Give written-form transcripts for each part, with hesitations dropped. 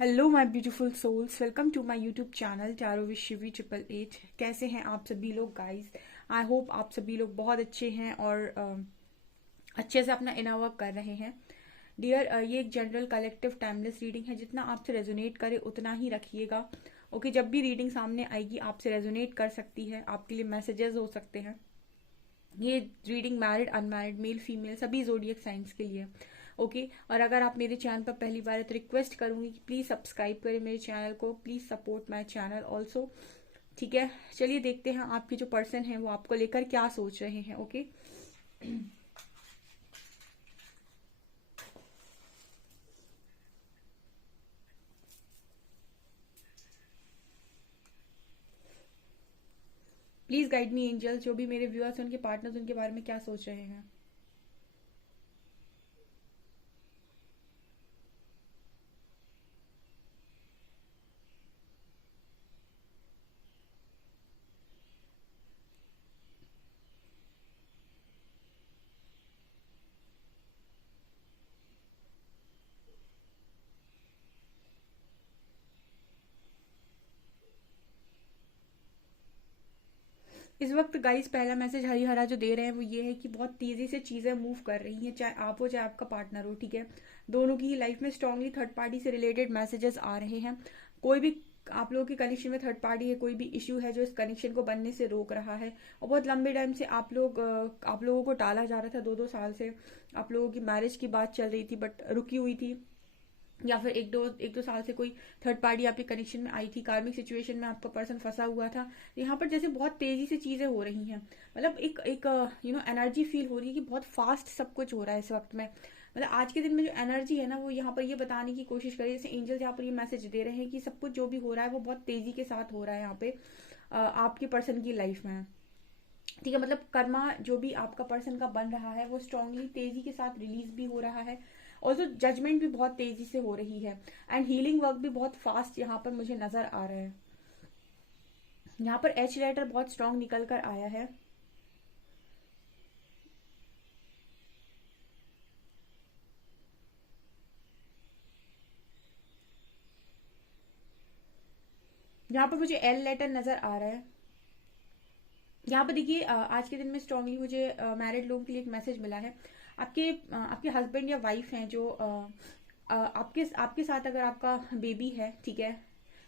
Hello my beautiful souls, welcome to my YouTube channel tarot with Shivi 888। कैसे हैं आप सभी लोग गाइस? आई होप आप सभी लोग बहुत अच्छे हैं और अच्छे से अपना इनर वर्क कर रहे हैं। डियर, ये एक जनरल कलेक्टिव टाइमलेस रीडिंग है। जितना आपसे रेजोनेट करे उतना ही रखिएगा। ओके, जब भी रीडिंग सामने आएगी आपसे रेजोनेट कर सकती है, आपके लिए मैसेजेस हो सकते हैं। ये reading married unmarried male female सभी जोडियक साइंस के लिए। ओके, और अगर आप मेरे चैनल पर पहली बार है तो रिक्वेस्ट करूंगी कि प्लीज सब्सक्राइब करें मेरे चैनल को, please support my channel also. ठीक है, चलिए देखते हैं आपके जो पर्सन है वो आपको लेकर क्या सोच रहे हैं। Okay, please guide me angels. जो भी मेरे व्यूअर्स हैं उनके पार्टनर्स उनके बारे में क्या सोच रहे हैं। इस वक्त गाइस पहला मैसेज हरी हरा जो दे रहे हैं वो ये है कि बहुत तेजी से चीजें मूव कर रही हैं, चाहे आप हो चाहे आपका पार्टनर हो। ठीक है, दोनों की ही लाइफ में स्ट्रांगली थर्ड पार्टी से रिलेटेड मैसेजेस आ रहे हैं। कोई भी आप लोगों के कनेक्शन में थर्ड पार्टी है, कोई भी इश्यू है जो इस कनेक्शन को बनने से रोक रहा है। और बहुत लंबे टाइम से आप लोगों को टाला जा रहा था। 2-2 साल से आप लोगों की मैरिज की बात चल रही थी बट रुकी हुई थी, या फिर एक दो साल से कोई थर्ड पार्टी आपके कनेक्शन में आई थी। कार्मिक सिचुएशन में आपका पर्सन फंसा हुआ था। यहाँ पर जैसे बहुत तेजी से चीजें हो रही हैं। मतलब एक एक एनर्जी फील हो रही है कि बहुत फास्ट सब कुछ हो रहा है इस वक्त में। मतलब आज के दिन में जो एनर्जी है ना वो यहाँ पर ये बताने की कोशिश करिए, जैसे एंजल्स यहाँ पर ये मैसेज दे रहे हैं कि सब कुछ जो भी हो रहा है वो बहुत तेजी के साथ हो रहा है यहाँ पे आपके पर्सन की लाइफ में। ठीक है, मतलब कर्मा जो भी आपका पर्सन का बन रहा है वो स्ट्रांगली तेजी के साथ रिलीज भी हो रहा है। और जो जजमेंट भी बहुत तेजी से हो रही है एंड हीलिंग वर्क भी बहुत फास्ट यहाँ पर मुझे नजर आ रहा है। यहाँ पर एच लेटर बहुत स्ट्रांग निकल कर आया है। यहाँ पर मुझे एल लेटर नजर आ रहा है। यहाँ पर देखिए आज के दिन में स्ट्रांगली मुझे मैरिड लोगों के लिए एक मैसेज मिला है। आपके हस्बैंड या वाइफ हैं जो आपके आपके साथ अगर आपका बेबी है, ठीक है,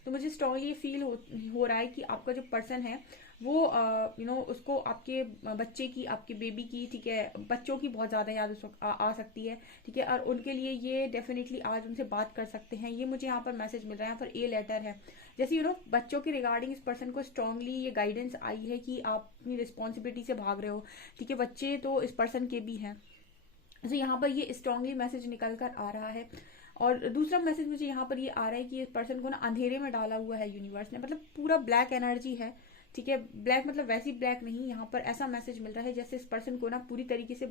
तो मुझे स्ट्रांगली ये फील हो रहा है कि आपका जो पर्सन है वो उसको आपके बच्चे की, आपके बेबी की, ठीक है, बच्चों की बहुत ज्यादा याद आ सकती है। ठीक है, और उनके लिए ये डेफिनेटली आज उनसे बात कर सकते हैं। ये मुझे यहाँ पर मैसेज मिल रहा है। यहाँ पर ए लेटर है। जैसे बच्चों के रिगार्डिंग इस पर्सन को स्ट्रांगली ये गाइडेंस आई है कि आप अपनी रिस्पॉन्सिबिलिटी से भाग रहे हो। ठीक है, बच्चे तो इस पर्सन के भी हैं। तो यहाँ पर ये स्ट्रांगली मैसेज निकल कर आ रहा है। और दूसरा मैसेज मुझे यहाँ पर ये आ रहा है कि इस पर्सन को ना अंधेरे में डाला हुआ है यूनिवर्स ने। मतलब पूरा ब्लैक एनर्जी है। ठीक है, ब्लैक मतलब वैसी ब्लैक नहीं, यहाँ पर ऐसा मैसेज मिल रहा है जैसे इस पर्सन को ना पूरी तरीके से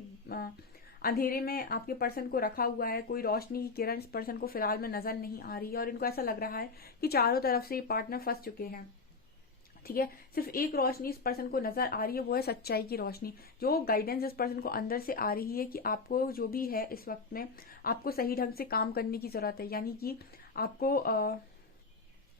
अंधेरे में आपके पर्सन को रखा हुआ है। कोई रोशनी की किरण इस पर्सन को फिलहाल में नजर नहीं आ रही है और इनको ऐसा लग रहा है कि चारों तरफ से ये पार्टनर फंस चुके हैं। ठीक है, सिर्फ एक रोशनी इस पर्सन को नजर आ रही है, वो है सच्चाई की रोशनी। जो गाइडेंस इस पर्सन को अंदर से आ रही है कि आपको जो भी है इस वक्त में आपको सही ढंग से काम करने की जरूरत है। यानी कि आपको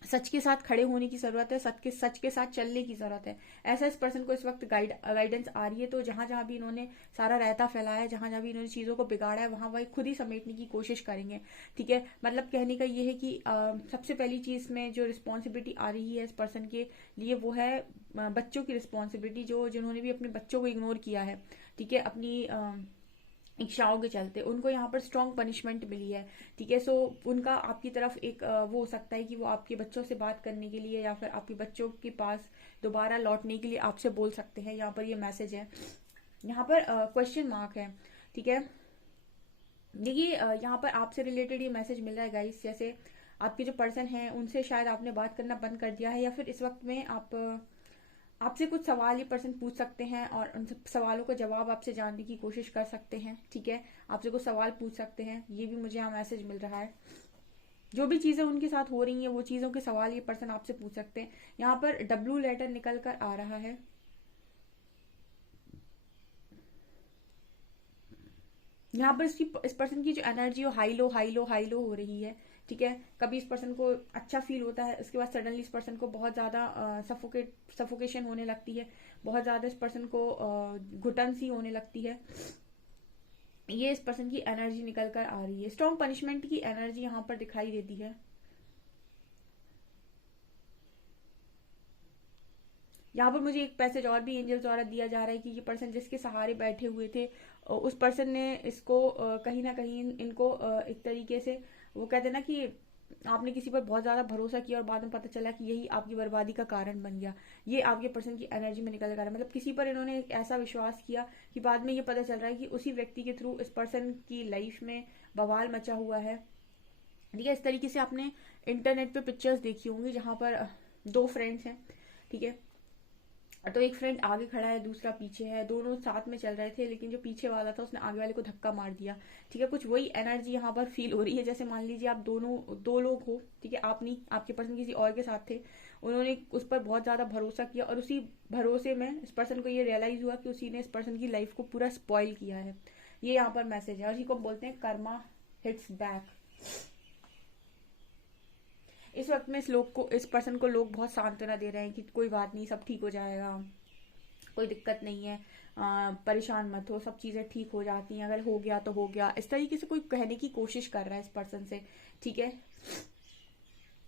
सच के साथ खड़े होने की जरूरत है, सच के साथ चलने की जरूरत है। ऐसा इस पर्सन को इस वक्त गाइडेंस आ रही है। तो जहां जहां भी इन्होंने सारा रायता फैलाया है, जहां जहां भी इन्होंने चीजों को बिगाड़ा है, वहां वही खुद ही समेटने की कोशिश करेंगे। ठीक है, मतलब कहने का ये है कि सबसे पहली चीज में जो रिस्पॉन्सिबिलिटी आ रही है इस पर्सन के लिए वो है बच्चों की रिस्पॉन्सिबिलिटी, जो जिन्होंने भी अपने बच्चों को इग्नोर किया है। ठीक है, अपनी इच्छाओं के चलते उनको यहाँ पर स्ट्रॉन्ग पनिशमेंट मिली है। ठीक है, सो उनका आपकी तरफ एक वो हो सकता है कि वो आपके बच्चों से बात करने के लिए या फिर आपके बच्चों के पास दोबारा लौटने के लिए आपसे बोल सकते हैं। यहाँ पर ये मैसेज है। यहाँ पर क्वेश्चन मार्क है। ठीक है, देखिए यहाँ पर आपसे रिलेटेड ये मैसेज मिल रहा है गाइस, जैसे आपके जो पर्सन है उनसे शायद आपने बात करना बंद कर दिया है, या फिर इस वक्त में आपसे कुछ सवाल ये पर्सन पूछ सकते हैं और उन सब सवालों का जवाब आपसे जानने की कोशिश कर सकते हैं। ठीक है, आपसे कुछ सवाल पूछ सकते हैं, ये भी मुझे यहाँ मैसेज मिल रहा है। जो भी चीजें उनके साथ हो रही हैं वो चीजों के सवाल ये पर्सन आपसे पूछ सकते हैं। यहाँ पर डब्ल्यू लेटर निकल कर आ रहा है। यहाँ पर इस पर्सन की जो energy high low high low high low हो रही है। ठीक है। कभी इस पर्सन को अच्छा फील होता है, उसके बाद सडनली इस पर्सन को बहुत ज़्यादा सफोकेशन होने लगती है, बहुत ज़्यादा इस पर्सन को घुटन सी होने लगती है। ये इस पर्सन की एनर्जी निकल कर आ रही है। स्ट्रॉन्ग पनिशमेंट की एनर्जी यहाँ पर दिखाई देती है। यहाँ पर मुझे एक पैसेज और भी एंजल्स द्वारा दिया जा रहा है कि ये पर्सन जिसके सहारे बैठे हुए थे, उस पर्सन ने इसको कहीं ना कहीं इनको एक तरीके से, वो कहते हैं ना कि आपने किसी पर बहुत ज्यादा भरोसा किया और बाद में पता चला कि यही आपकी बर्बादी का कारण बन गया। ये आपके पर्सन की एनर्जी में निकल कर, मतलब किसी पर इन्होंने एक ऐसा विश्वास किया कि बाद में ये पता चल रहा है कि उसी व्यक्ति के थ्रू इस पर्सन की लाइफ में बवाल मचा हुआ है। ठीक है। इस तरीके से आपने इंटरनेट पे पिक्चर्स देखी होंगी जहां पर दो फ्रेंड्स हैं, ठीक है। तो एक फ्रेंड आगे खड़ा है, दूसरा पीछे है, दोनों साथ में चल रहे थे, लेकिन जो पीछे वाला था उसने आगे वाले को धक्का मार दिया। ठीक है। कुछ वही एनर्जी यहाँ पर फील हो रही है। जैसे मान लीजिए आप दोनों दो लोग हो, ठीक है, आप नहीं, आपके पर्सन किसी और के साथ थे, उन्होंने उस पर बहुत ज्यादा भरोसा किया और उसी भरोसे में इस पर्सन को ये रियलाइज हुआ कि उसी ने इस पर्सन की लाइफ को पूरा स्पॉइल किया है। ये यहाँ पर मैसेज है और इसी को बोलते हैं कर्मा हिट्स बैक। इस वक्त में इस पर्सन को लोग बहुत सांत्वना दे रहे हैं कि कोई बात नहीं, सब ठीक हो जाएगा, कोई दिक्कत नहीं है, परेशान मत हो, सब चीजें ठीक हो जाती हैं, अगर हो गया तो हो गया। इस तरीके से कोई कहने की कोशिश कर रहा है इस पर्सन से। ठीक है।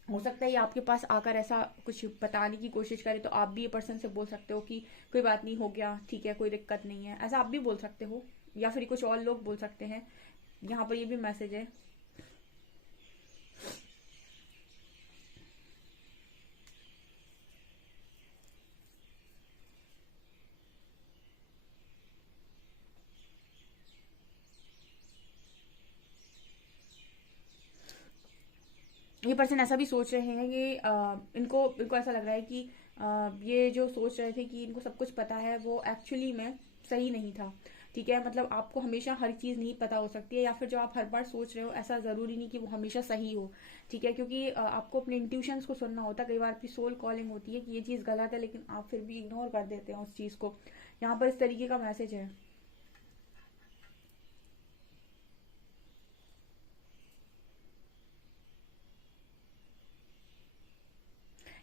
हो सकता है ये आपके पास आकर ऐसा कुछ बताने की कोशिश करे, तो आप भी ये पर्सन से बोल सकते हो कि कोई बात नहीं, हो गया, ठीक है, कोई दिक्कत नहीं है, ऐसा आप भी बोल सकते हो, या फिर कुछ और लोग बोल सकते हैं। यहाँ पर ये भी मैसेज है। ये पर्सन ऐसा भी सोच रहे हैं कि इनको इनको ऐसा लग रहा है कि ये जो सोच रहे थे कि इनको सब कुछ पता है, वो एक्चुअली में सही नहीं था। ठीक है। मतलब आपको हमेशा हर चीज नहीं पता हो सकती है, या फिर जो आप हर बार सोच रहे हो ऐसा जरूरी नहीं कि वो हमेशा सही हो। ठीक है। क्योंकि आपको अपने इंट्यूशंस को सुनना होता है। कई बार आपकी सोल कॉलिंग होती है कि ये चीज गलत है, लेकिन आप फिर भी इग्नोर कर देते हैं उस चीज को। यहाँ पर इस तरीके का मैसेज है।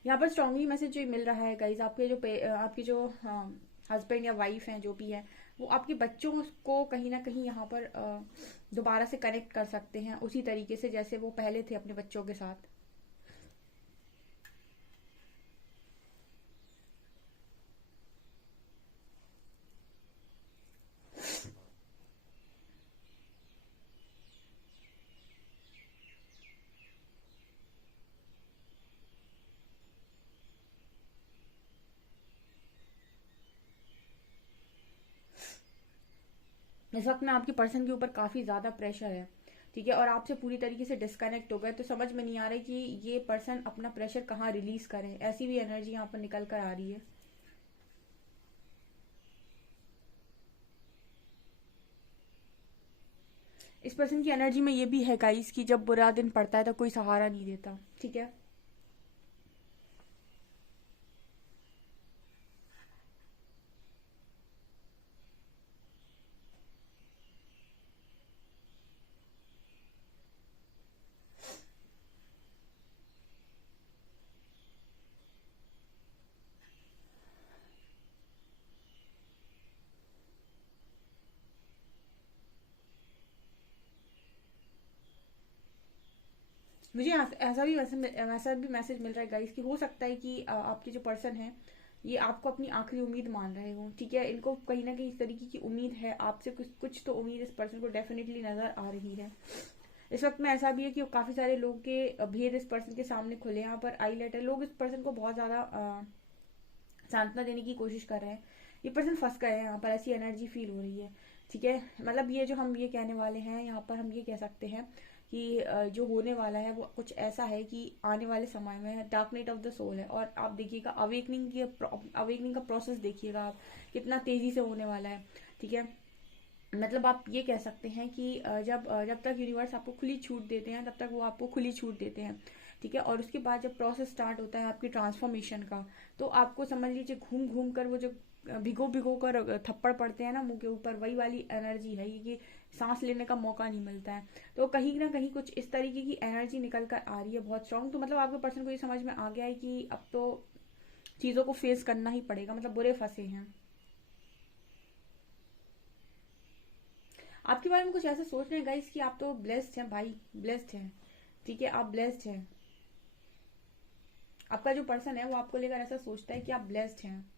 यहाँ पर स्ट्रांगली मैसेज जो मिल रहा है गाइज, आपके जो हस्बैंड या वाइफ हैं, जो भी है, वो आपके बच्चों को कहीं ना कहीं यहाँ पर दोबारा से कनेक्ट कर सकते हैं उसी तरीके से जैसे वो पहले थे अपने बच्चों के साथ। इस वक्त में आपके पर्सन के ऊपर काफी ज्यादा प्रेशर है। ठीक है। और आपसे पूरी तरीके से डिस्कनेक्ट हो गए, तो समझ में नहीं आ रहा है कि ये पर्सन अपना प्रेशर कहाँ रिलीज करे। ऐसी भी एनर्जी यहाँ पर निकल कर आ रही है। इस पर्सन की एनर्जी में ये भी है गाइस कि जब बुरा दिन पड़ता है तो कोई सहारा नहीं देता। ठीक है। मुझे ऐसा भी मैसेज मिल रहा है गाइस कि हो सकता है कि आपके जो पर्सन है ये आपको अपनी आखिरी उम्मीद मान रहे हो। ठीक है। इनको कहीं ना कहीं इस तरीके की उम्मीद है आपसे, कुछ तो उम्मीद इस पर्सन को डेफिनेटली नजर आ रही है। इस वक्त में ऐसा भी है कि काफी सारे लोग के भेद इस पर्सन के सामने खुले। यहाँ पर आई लेटर, लोग इस पर्सन को बहुत ज्यादा सांत्वना देने की कोशिश कर रहे हैं। ये पर्सन फंस गए हैं यहाँ पर, ऐसी एनर्जी फील हो रही है। ठीक है। मतलब ये जो हम ये कहने वाले हैं, यहाँ पर हम ये कह सकते हैं कि जो होने वाला है वो कुछ ऐसा है कि आने वाले समय में dark night of the soul है। और आप देखिएगा अवेकनिंग का प्रोसेस देखिएगा आप, कितना तेजी से होने वाला है। ठीक है। मतलब आप ये कह सकते हैं कि जब तक यूनिवर्स आपको खुली छूट देते हैं, तब तक वो आपको खुली छूट देते हैं। ठीक है। और उसके बाद जब प्रोसेस स्टार्ट होता है आपकी ट्रांसफॉर्मेशन का, तो आपको समझ लीजिए घूम घूम कर वो जो भिगो भिगो कर थप्पड़ पड़ते हैं ना मुंह के ऊपर, वही वाली एनर्जी है ये कि सांस लेने का मौका नहीं मिलता है। तो कहीं ना कहीं कुछ इस तरीके की एनर्जी निकल कर आ रही है बहुत स्ट्रांग। तो मतलब आपके पर्सन को ये समझ में आ गया है कि अब तो चीज़ों को फेस करना ही पड़ेगा, मतलब बुरे फंसे हैं। आपके बारे में कुछ ऐसा सोच रहे हैं गाइस कि आप तो ब्लेस्ड हैं भाई, ब्लेस्ड हैं, ठीक है, आप ब्लेस्ड हैं। आपका जो पर्सन है वो आपको लेकर ऐसा सोचता है कि आप ब्लेस्ड हैं।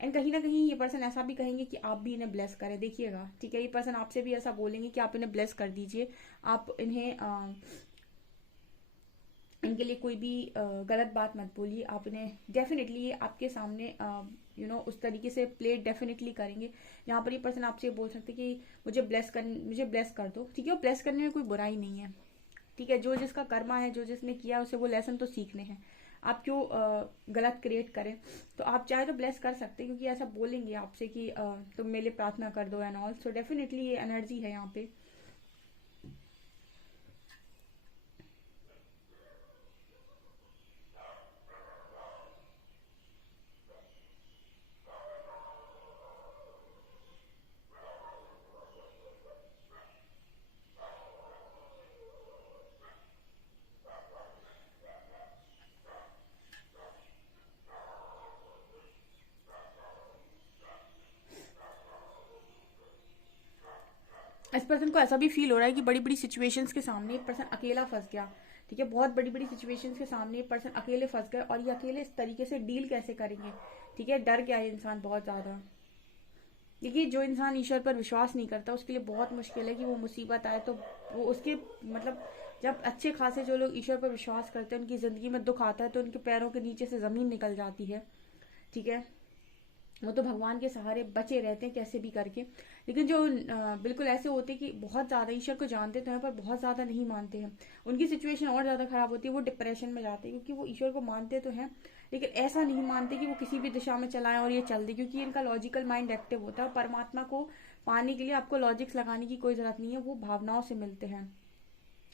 एंड कहीं ना कहीं ये पर्सन ऐसा भी कहेंगे कि आप भी इन्हें ब्लेस करें, देखिएगा, ठीक है। ये पर्सन आपसे भी ऐसा बोलेंगे कि आप इन्हें ब्लेस कर दीजिए। आप इन्हें इनके लिए कोई भी गलत बात मत बोलिए। आप इन्हें डेफिनेटली ये आपके सामने उस तरीके से प्ले डेफिनेटली करेंगे। यहाँ पर ये पर्सन आपसे बोल सकते कि मुझे ब्लेस कर दो, ठीक है। वो ब्लेस करने में कोई बुराई नहीं है, ठीक है। जो जिसका कर्मा है, जो जिसने किया, उसे वो लेसन तो सीखने हैं। आप क्यों गलत क्रिएट करें। तो आप चाहे तो ब्लेस कर सकते हैं, क्योंकि ऐसा बोलेंगे आपसे कि तुम मेरे लिए प्रार्थना कर दो एंड ऑल। सो डेफिनेटली ये एनर्जी है यहाँ पे। इस पर्सन को ऐसा भी फील हो रहा है कि बड़ी बड़ी सिचुएशंस के सामने ये पर्सन अकेला फंस गया, ठीक है। बहुत बड़ी बड़ी सिचुएशंस के सामने ये पर्सन अकेले फंस गए, और ये अकेले इस तरीके से डील कैसे करेंगे, ठीक है। डर गया है इंसान बहुत ज़्यादा। देखिए, जो इंसान ईश्वर पर विश्वास नहीं करता उसके लिए बहुत मुश्किल है कि वो मुसीबत आए तो वो उसके मतलब जब अच्छे खासे जो लोग ईश्वर पर विश्वास करते हैं उनकी ज़िंदगी में दुख आता है तो उनके पैरों के नीचे से ज़मीन निकल जाती है, ठीक है। वो तो भगवान के सहारे बचे रहते हैं कैसे भी करके। लेकिन जो बिल्कुल ऐसे होते हैं कि बहुत ज़्यादा ईश्वर को जानते तो हैं पर बहुत ज़्यादा नहीं मानते हैं, उनकी सिचुएशन और ज़्यादा ख़राब होती है। वो डिप्रेशन में जाते हैं, क्योंकि वो ईश्वर को मानते तो हैं लेकिन ऐसा नहीं मानते कि वो किसी भी दिशा में चलाएं और ये चल दे, क्योंकि इनका लॉजिकल माइंड एक्टिव होता है। परमात्मा को पाने के लिए आपको लॉजिक्स लगाने की कोई ज़रूरत नहीं है, वो भावनाओं से मिलते हैं।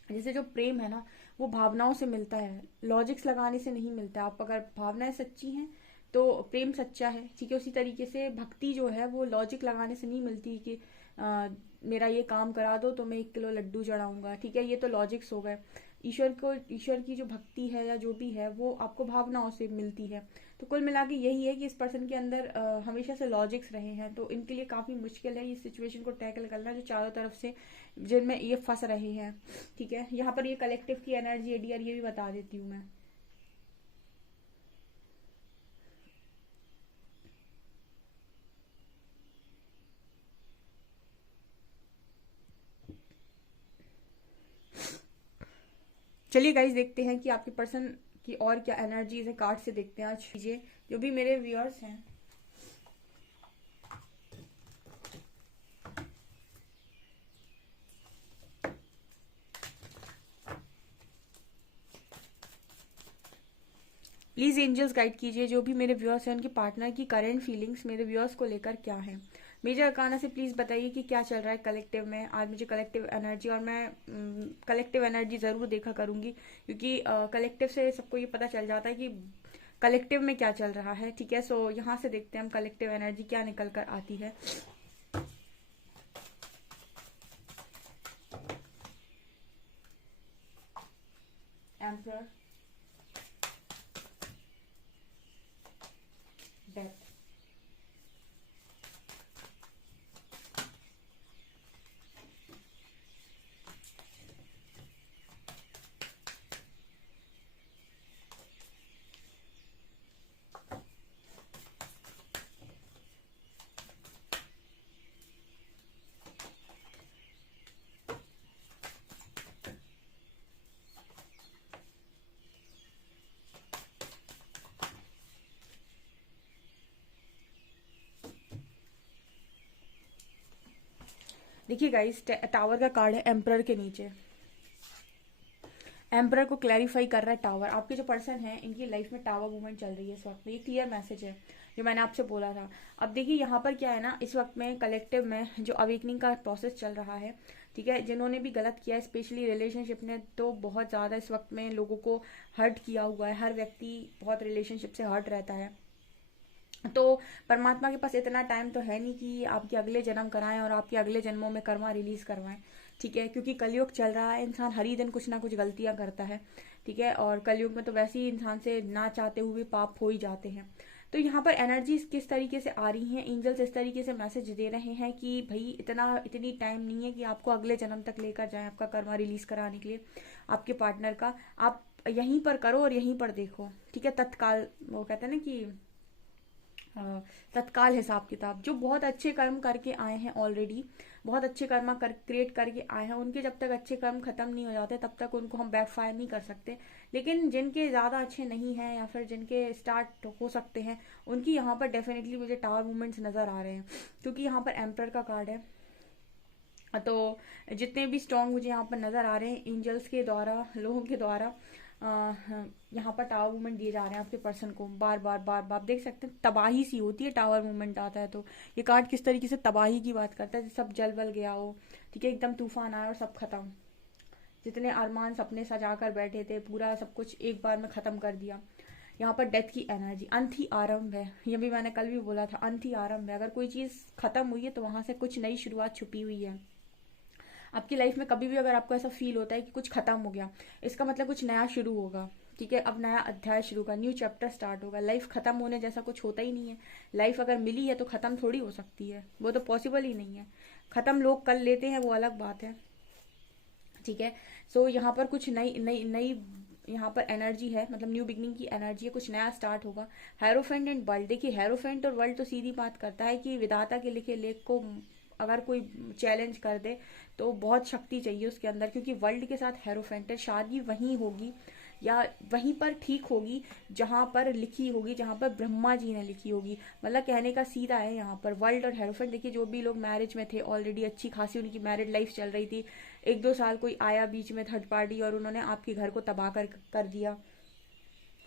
जैसे जो प्रेम है ना, वो भावनाओं से मिलता है, लॉजिक्स लगाने से नहीं मिलता। आप अगर भावनाएं सच्ची हैं तो प्रेम सच्चा है, ठीक है। उसी तरीके से भक्ति जो है वो लॉजिक लगाने से नहीं मिलती कि मेरा ये काम करा दो तो मैं 1 किलो लड्डू चढ़ाऊंगा, ठीक है। ये तो लॉजिक्स हो गए। ईश्वर की जो भक्ति है या जो भी है वो आपको भावनाओं से मिलती है। तो कुल मिला के यही है कि इस पर्सन के अंदर हमेशा से लॉजिक्स रहे हैं, तो इनके लिए काफ़ी मुश्किल है इस सिचुएशन को टैकल करना जो चारों तरफ से जिनमें ये फंस रहे हैं, ठीक है। यहाँ पर ये कलेक्टिव की एनर्जी है डियर, ये भी बता देती हूँ मैं। चलिए गाइज देखते हैं कि आपके पर्सन की और क्या एनर्जीज है, कार्ड से देखते हैं आज। लीजिए जो भी मेरे व्यूअर्स हैं, प्लीज एंजल्स गाइड कीजिए जो भी मेरे व्यूअर्स हैं उनके पार्टनर की करंट फीलिंग्स मेरे व्यूअर्स को लेकर क्या है। मेजर अरकाना से प्लीज बताइए कि क्या चल रहा है कलेक्टिव में आज मुझे कलेक्टिव एनर्जी, और मैं कलेक्टिव एनर्जी जरूर देखा करूंगी क्योंकि कलेक्टिव से सबको ये पता चल जाता है कि कलेक्टिव में क्या चल रहा है, ठीक है। सो यहाँ से देखते हैं हम कलेक्टिव एनर्जी क्या निकल कर आती है। एम्परर, डेथ, देखिए गाइस टावर का कार्ड है एम्परर के नीचे। एम्परर को क्लैरिफाई कर रहा है टावर। आपके जो पर्सन है इनकी लाइफ में टावर मूवमेंट चल रही है इस वक्त में, ये क्लियर मैसेज है जो मैंने आपसे बोला था। अब देखिए यहाँ पर क्या है ना, इस वक्त में कलेक्टिव में जो अवेकनिंग का प्रोसेस चल रहा है, ठीक है, जिन्होंने भी गलत किया है स्पेशली रिलेशनशिप ने तो बहुत ज़्यादा इस वक्त में लोगों को हर्ट किया हुआ है। हर व्यक्ति बहुत रिलेशनशिप से हर्ट रहता है, तो परमात्मा के पास इतना टाइम तो है नहीं कि आपके अगले जन्म कराएं और आपके अगले जन्मों में कर्मा रिलीज करवाएं। ठीक है, क्योंकि कलयुग चल रहा है, इंसान हर ही दिन कुछ ना कुछ गलतियां करता है। ठीक है, और कलयुग में तो वैसे ही इंसान से ना चाहते हुए पाप हो ही जाते हैं। तो यहाँ पर एनर्जीज किस तरीके से आ रही हैं, एंजल्स इस तरीके से मैसेज दे रहे हैं कि भाई इतनी टाइम नहीं है कि आपको अगले जन्म तक लेकर जाएं आपका कर्मा रिलीज कराने के लिए आपके पार्टनर का। आप यहीं पर करो और यहीं पर देखो। ठीक है, तत्काल, वो कहते हैं ना कि तत्काल हिसाब किताब। जो बहुत अच्छे कर्म करके आए हैं ऑलरेडी, बहुत अच्छे कर्म क्रिएट करके आए हैं, उनके जब तक अच्छे कर्म खत्म नहीं हो जाते तब तक उनको हम बैकफायर नहीं कर सकते। लेकिन जिनके ज़्यादा अच्छे नहीं हैं या फिर जिनके स्टार्ट हो सकते हैं, उनकी यहाँ पर डेफिनेटली मुझे टावर मूवमेंट्स नज़र आ रहे हैं, क्योंकि यहाँ पर एम्पर का कार्ड है। तो जितने भी स्ट्रॉन्ग मुझे यहाँ पर नज़र आ रहे हैं एंजल्स के द्वारा, लोगों के द्वारा यहाँ पर टावर मूवमेंट दिए जा रहे हैं आपके पर्सन को। बार बार बार बार देख सकते हैं, तबाही सी होती है टावर मूवमेंट आता है तो। ये कार्ड किस तरीके से तबाही की बात करता है, सब जल बल गया हो। ठीक है, एकदम तूफान आया और सब खत्म, जितने अरमान सपने सजा कर बैठे थे पूरा सब कुछ एक बार में खत्म कर दिया। यहाँ पर डेथ की एनर्जी, अंत ही आरंभ है, ये भी मैंने कल भी बोला था, अंत ही आरंभ है। अगर कोई चीज़ खत्म हुई है तो वहां से कुछ नई शुरुआत छुपी हुई है आपकी लाइफ में। कभी भी अगर आपको ऐसा फील होता है कि कुछ खत्म हो गया, इसका मतलब कुछ नया शुरू होगा। ठीक है, अब नया अध्याय शुरू होगा, न्यू चैप्टर स्टार्ट होगा। लाइफ खत्म होने जैसा कुछ होता ही नहीं है। लाइफ अगर मिली है तो खत्म थोड़ी हो सकती है, वो तो पॉसिबल ही नहीं है। खत्म लोग कर लेते हैं, वो अलग बात है। ठीक है, सो यहाँ पर कुछ नई नई नई यहाँ पर एनर्जी है, मतलब न्यू बिगनिंग की एनर्जी है, कुछ नया स्टार्ट होगा। हेरोफेंट एंड वर्ल्ड, देखिए हेरोफेंट और वर्ल्ड तो सीधी बात करता है कि विधाता के लिखे लेख को अगर कोई चैलेंज कर दे तो बहुत शक्ति चाहिए उसके अंदर, क्योंकि वर्ल्ड के साथ हेरोफेंट है। शादी वहीं होगी या वहीं पर ठीक होगी जहां पर लिखी होगी, जहां पर ब्रह्मा जी ने लिखी होगी। मतलब कहने का सीधा है यहाँ पर वर्ल्ड और हेरोफेंट। देखिए जो भी लोग मैरिज में थे ऑलरेडी, अच्छी खासी उनकी मैरिड लाइफ चल रही थी, 1-2 साल कोई आया बीच में थर्ड पार्टी और उन्होंने आपके घर को तबाह कर दिया,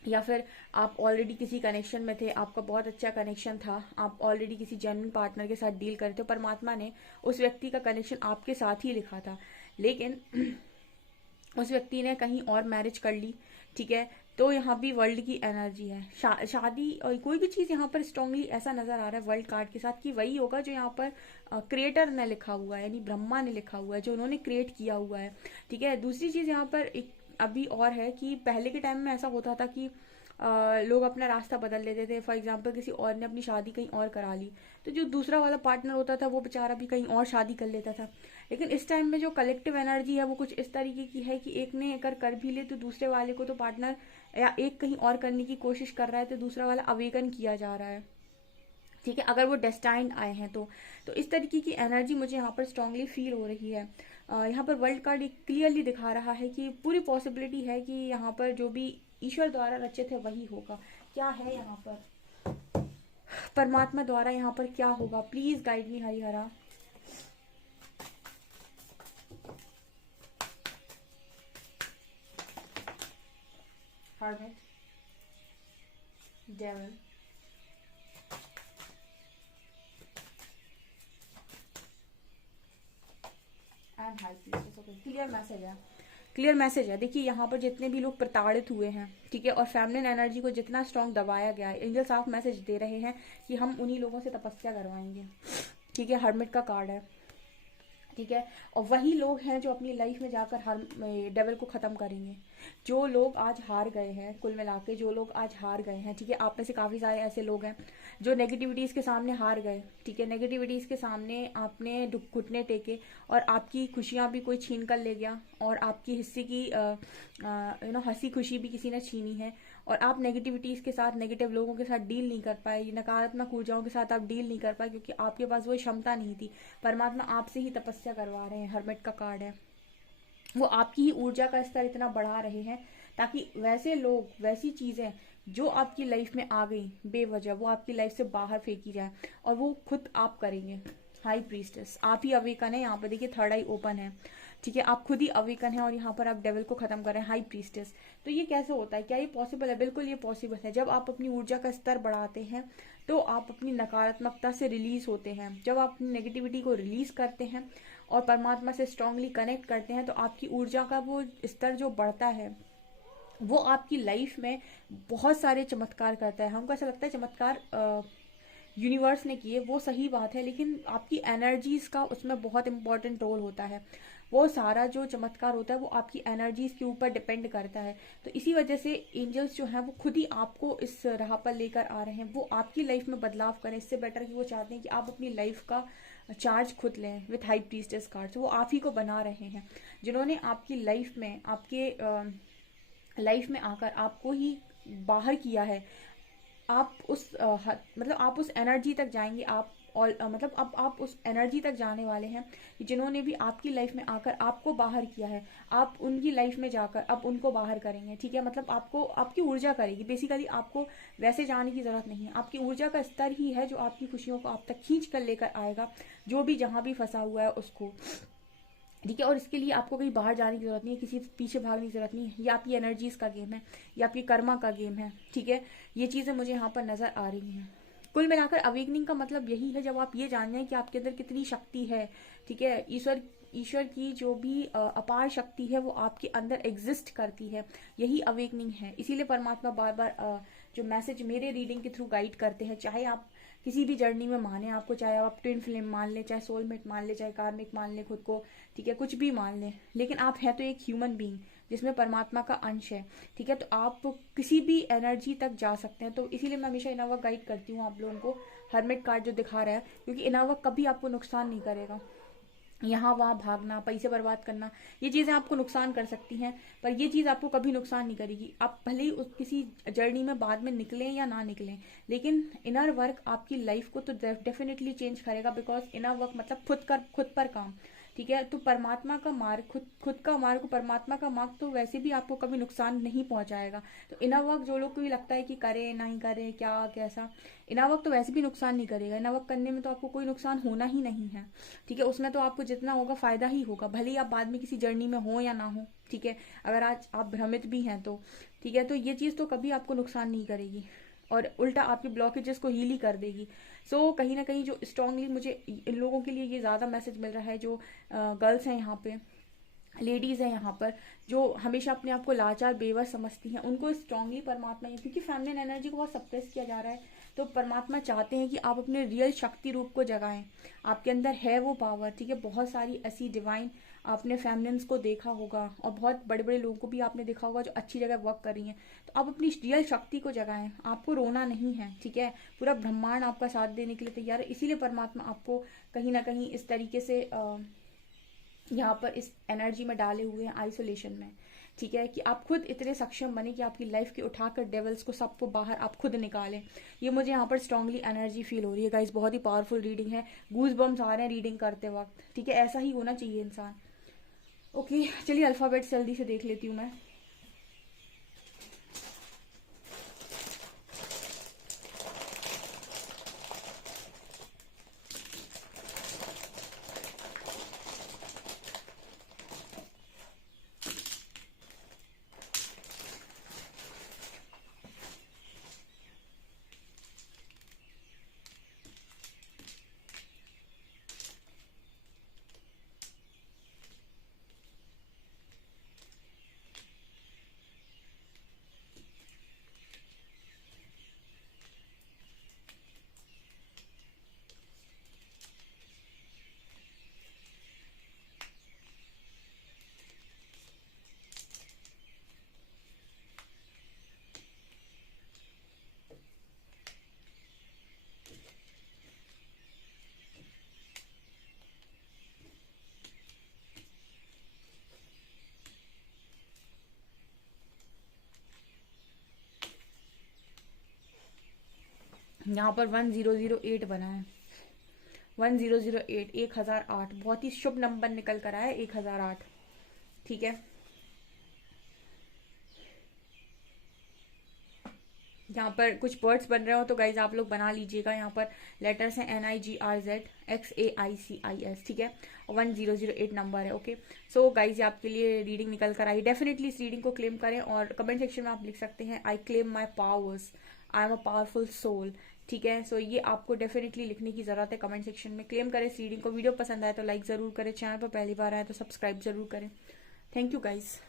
या फिर आप ऑलरेडी किसी कनेक्शन में थे, आपका बहुत अच्छा कनेक्शन था, आप ऑलरेडी किसी जेन्युइन पार्टनर के साथ डील कर रहे थे, परमात्मा ने उस व्यक्ति का कनेक्शन आपके साथ ही लिखा था, लेकिन उस व्यक्ति ने कहीं और मैरिज कर ली। ठीक है, तो यहाँ भी वर्ल्ड की एनर्जी है। शादी और कोई भी चीज़ यहाँ पर स्ट्रांगली ऐसा नजर आ रहा है वर्ल्ड कार्ड के साथ कि वही होगा जो यहाँ पर क्रिएटर ने लिखा हुआ है, यानी ब्रह्मा ने लिखा हुआ है, जो उन्होंने क्रिएट किया हुआ है। ठीक है, दूसरी चीज़ यहाँ पर एक अभी और है कि पहले के टाइम में ऐसा होता था कि लोग अपना रास्ता बदल लेते थे। फॉर एग्जाम्पल किसी और ने अपनी शादी कहीं और करा ली, तो जो दूसरा वाला पार्टनर होता था वो बेचारा भी कहीं और शादी कर लेता था। लेकिन इस टाइम में जो कलेक्टिव एनर्जी है वो कुछ इस तरीके की है कि एक ने अगर कर भी ले तो दूसरे वाले को तो पार्टनर या एक कहीं और करने की कोशिश कर रहा है तो दूसरा वाला अवेकन किया जा रहा है। ठीक है, अगर वो डेस्टाइंड आए हैं तो इस तरीके की एनर्जी मुझे यहाँ पर स्ट्रांगली फील हो रही है। यहाँ पर वर्ल्ड कार्ड क्लियरली दिखा रहा है कि पूरी पॉसिबिलिटी है कि यहाँ पर जो भी ईश्वर द्वारा रचित है वही होगा। क्या है यहाँ पर परमात्मा द्वारा यहाँ पर क्या होगा, please guide me Harihara. Hermit, Devil, and high priestess. Okay, clear message है, क्लियर मैसेज है। देखिए यहाँ पर जितने भी लोग प्रताड़ित हुए हैं, ठीक है, और फेमिनिन एनर्जी को जितना स्ट्रांग दबाया गया है, एंजल साफ मैसेज दे रहे हैं कि हम उन्हीं लोगों से तपस्या करवाएंगे। ठीक है, हर्मिट का कार्ड है। ठीक है, और वही लोग हैं जो अपनी लाइफ में जाकर हर डेवल को खत्म करेंगे। जो लोग आज हार गए हैं, कुल मिला के जो लोग आज हार गए हैं, ठीक है, आप में से काफी सारे ऐसे लोग हैं जो नेगेटिविटीज के सामने हार गए। ठीक है, नेगेटिविटीज के सामने आपने घुटने टेके और आपकी खुशियां भी कोई छीन कर ले गया और आपकी हिस्से की हंसी खुशी भी किसी ने छीनी है, और आप नेगेटिविटीज के साथ, नेगेटिव लोगों के साथ डील नहीं कर पाए, नकारात्मक ऊर्जाओं के साथ आप डील नहीं कर पाए क्योंकि आपके पास वो क्षमता नहीं थी। परमात्मा आपसे ही तपस्या करवा रहे हैं। हर्मिट का कार्ड है, वो आपकी ही ऊर्जा का स्तर इतना बढ़ा रहे हैं ताकि वैसे लोग, वैसी चीजें जो आपकी लाइफ में आ गई बेवजह, वो आपकी लाइफ से बाहर फेंकी जाए, और वो खुद आप करेंगे। हाई प्रीस्टेस, आप ही अवेकन है यहाँ पर। देखिए थर्ड आई ओपन है। ठीक है, आप खुद ही अवेकन है और यहाँ पर आप डेविल को खत्म कर रहे हैं। हाई प्रीस्टेस, तो ये कैसे होता है, क्या ये पॉसिबल है? बिल्कुल ये पॉसिबल है। जब आप अपनी ऊर्जा का स्तर बढ़ाते हैं तो आप अपनी नकारात्मकता से रिलीज होते हैं। जब आप अपनी नेगेटिविटी को रिलीज करते हैं और परमात्मा से स्ट्रांगली कनेक्ट करते हैं तो आपकी ऊर्जा का वो स्तर जो बढ़ता है वो आपकी लाइफ में बहुत सारे चमत्कार करता है। हमको ऐसा लगता है चमत्कार यूनिवर्स ने किए वो सही बात है, लेकिन आपकी एनर्जीज का उसमें बहुत इंपॉर्टेंट रोल होता है। वो सारा जो चमत्कार होता है वो आपकी एनर्जीज के ऊपर डिपेंड करता है। तो इसी वजह से एंजल्स जो हैं वो खुद ही आपको इस राह पर लेकर आ रहे हैं, वो आपकी लाइफ में बदलाव करें। इससे बेटर कि वो चाहते हैं कि आप अपनी लाइफ का चार्ज खुद लें विथ हाई प्रीस्टेस कार्ड्स। वो आप ही को बना रहे हैं, जिन्होंने आपकी लाइफ में, आपके लाइफ में आकर आपको ही बाहर किया है। आप उस मतलब आप उस एनर्जी तक जाएंगे, आप और मतलब अब आप उस एनर्जी तक जाने वाले हैं जिन्होंने भी आपकी लाइफ में आकर आपको बाहर किया है। आप उनकी लाइफ में जाकर अब उनको बाहर करेंगे, ठीक है। मतलब आपको आपकी ऊर्जा करेगी बेसिकली, आपको वैसे जाने की जरूरत नहीं है। आपकी ऊर्जा का स्तर ही है जो आपकी खुशियों को आप तक खींच कर लेकर आएगा, जो भी जहां भी फंसा हुआ है उसको, ठीक है। और इसके लिए आपको कहीं बाहर जाने की जरूरत नहीं है, किसी पीछे भागने की जरूरत नहीं है। ये आपकी एनर्जीज का गेम है, ये आपकी कर्मा का गेम है, ठीक है। ये चीजें मुझे यहाँ पर नजर आ रही हैं। कुल मिलाकर अवेकनिंग का मतलब यही है, जब आप ये जान जाए कि आपके अंदर कितनी शक्ति है, ठीक है। ईश्वर की जो भी अपार शक्ति है वो आपके अंदर एग्जिस्ट करती है, यही अवेकनिंग है। इसीलिए परमात्मा बार बार जो मैसेज मेरे रीडिंग के थ्रू गाइड करते हैं, चाहे आप किसी भी जर्नी में माने आपको, चाहे आप ट्विन फ्लेम मान ले, चाहे सोलमेट मान ले, चाहे कार्मिक मान ले खुद को, ठीक है, कुछ भी मान ले, लेकिन आप हैं तो एक ह्यूमन बीइंग जिसमें परमात्मा का अंश है, ठीक है। तो आप किसी भी एनर्जी तक जा सकते हैं। तो इसीलिए मैं हमेशा इनर वर्क गाइड करती हूँ आप लोगों को, हर्मिट कार्ड जो दिखा रहा है, क्योंकि इनर वर्क कभी आपको नुकसान नहीं करेगा। यहाँ वहाँ भागना, पैसे बर्बाद करना, ये चीज़ें आपको नुकसान कर सकती हैं, पर ये चीज़ आपको कभी नुकसान नहीं करेगी। आप भले ही उस किसी जर्नी में बाद में निकलें या ना निकलें, लेकिन इनर वर्क आपकी लाइफ को तो डेफिनेटली चेंज करेगा। बिकॉज इनर वर्क मतलब खुद पर काम, ठीक है। तो परमात्मा का मार्ग, खुद का मार्ग, परमात्मा का मार्ग तो वैसे भी आपको कभी नुकसान नहीं पहुंचाएगा। तो इनर वर्क जो लोग को भी लगता है कि करें नहीं करें क्या कैसा, इनर वर्क तो वैसे भी नुकसान नहीं करेगा। इनर वर्क करने में तो आपको कोई नुकसान होना ही नहीं है, ठीक है। उसमें तो आपको जितना होगा फायदा ही होगा, भले ही आप बाद में किसी जर्नी में हो या ना हो, ठीक है। अगर आज आप भ्रमित भी हैं तो, ठीक है, तो ये चीज तो कभी आपको नुकसान नहीं करेगी और उल्टा आपके ब्लॉकेजेस को हील ही कर देगी। सो कहीं ना कहीं जो स्ट्रांगली मुझे इन लोगों के लिए ये ज्यादा मैसेज मिल रहा है, जो गर्ल्स हैं यहाँ पे, लेडीज हैं यहाँ पर, जो हमेशा अपने आप को लाचार बेवस समझती हैं, उनको स्ट्रांगली परमात्मा, क्योंकि फेमिनिन एनर्जी को बहुत सप्रेस किया जा रहा है, तो परमात्मा चाहते हैं कि आप अपने रियल शक्ति रूप को जगाएं। आपके अंदर है वो पावर, ठीक है। बहुत सारी ऐसी डिवाइन, आपने फेमिनिन्स को देखा होगा और बहुत बड़े बड़े लोगों को भी आपने देखा होगा जो अच्छी जगह वर्क कर रही हैं। तो आप अपनी रियल शक्ति को जगाएं, आपको रोना नहीं है, ठीक है। पूरा ब्रह्मांड आपका साथ देने के लिए तैयार है। इसीलिए परमात्मा आपको कहीं ना कहीं इस तरीके से यहाँ पर इस एनर्जी में डाले हुए हैं, आइसोलेशन में, ठीक है, कि आप खुद इतने सक्षम बने कि आपकी लाइफ के उठाकर डेवल्स को सबको बाहर आप खुद निकालें। ये मुझे यहाँ पर स्ट्रांगली एनर्जी फील हो रही है गाइस। बहुत ही पावरफुल रीडिंग है, गूज बम्स आ रहे हैं रीडिंग करते वक्त, ठीक है। ऐसा ही होना चाहिए इंसान। ओके, चलिए अल्फाबेट जल्दी से देख लेती हूँ मैं। यहाँ पर 1008 बना है, 1008, 1008, बहुत ही शुभ नंबर निकल कर आया है 1008, ठीक है। यहाँ पर कुछ वर्ड्स बन रहे हो तो गाइज आप लोग बना लीजिएगा। यहाँ पर लेटर्स हैं NIGRZXAICIS, ठीक है। 1008 नंबर है, ओके। सो गाइज आपके लिए रीडिंग निकल कर आई। डेफिनेटली इस रीडिंग को क्लेम करें और कमेंट सेक्शन में आप लिख सकते हैं I claim my powers, I am a powerful soul, ठीक है। सो ये आपको डेफिनेटली लिखने की जरूरत है कमेंट सेक्शन में। क्लेम करें इस रीडिंग को। वीडियो पसंद आए तो लाइक जरूर करें, चैनल पर पहली बार आए तो सब्सक्राइब जरूर करें। Thank you guys.